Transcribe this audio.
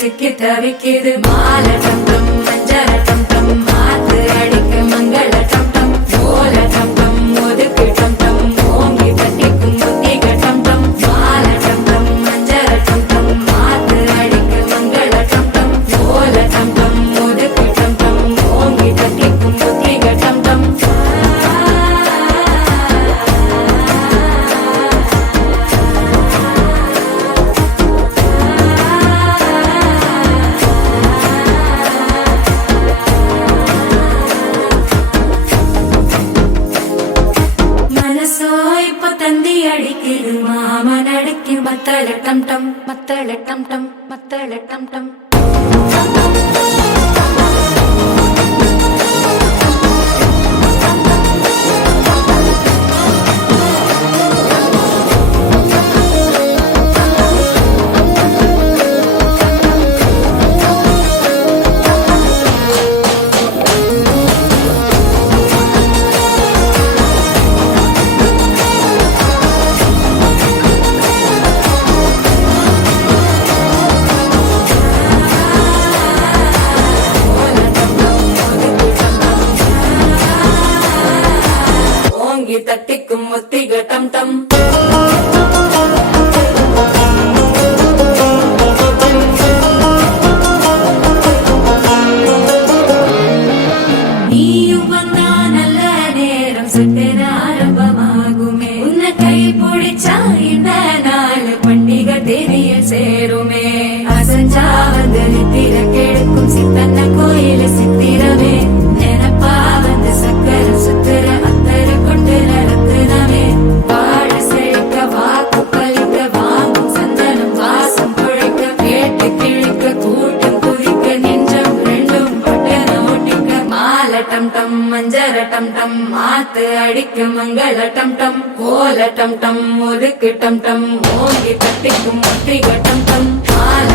சிக்கி தவிக்குது மால டம் டம் மஞ்சள டம் டம் மாத்து அடிக்க மங்கள டம் டம் ஓல டம் டம் ஒதுக்கு டம் டம் ஓங்கி தட்டிக்கும் புத்திக டம் டம் மால டம் டம் மஞ்சள டம் டம் மாத்து அடிக்க மங்கள டம் டம் ஓல டம் டம் ஒதுக்கு டம் டம் ஓங்கி தட்டிக்கும் புத்திக டம் டம் தந்தி அடிக்குது மாமன் அடிக்கு மத்தள டம் டம் மத்தள டம் டம் மத்தள டம் டம் தட்டிக்கும் முத்திக டம் டம் நீயும் வந்தா நல்ல நேரம் சட்டென ஆரம்பமாகுமே உன்னை கை பிடிச்சா இந்த நாள் பண்டிகை தேதியில் சேருமே அசஞ்சா வந்து நித்திர கெடுக்கும் சித்தன்ன கோயில சித்திரமே நினைப்பா வந்து சக்கர சுத்திர அத்தர கொண்டு நடத்துனவே வாழ செழிக்க வாக்கு பலிக்க வாங்கும் சந்தனம் வாசம் குழைக்க கேட்டு கிழிக்க கூட்டம் குதிக்க நெஞ்சம் ரெண்டும் பட்டன ஒட்டிக்க மால டம் டம் மஞ்சர டம் டம் மாத்து அடிக்க மங்கள டம் டம் கோல டம் டம் ஒதுக்கு டம் டம் ஓங்கி தட்டிக்கும் முட்டிக டம் டம் மால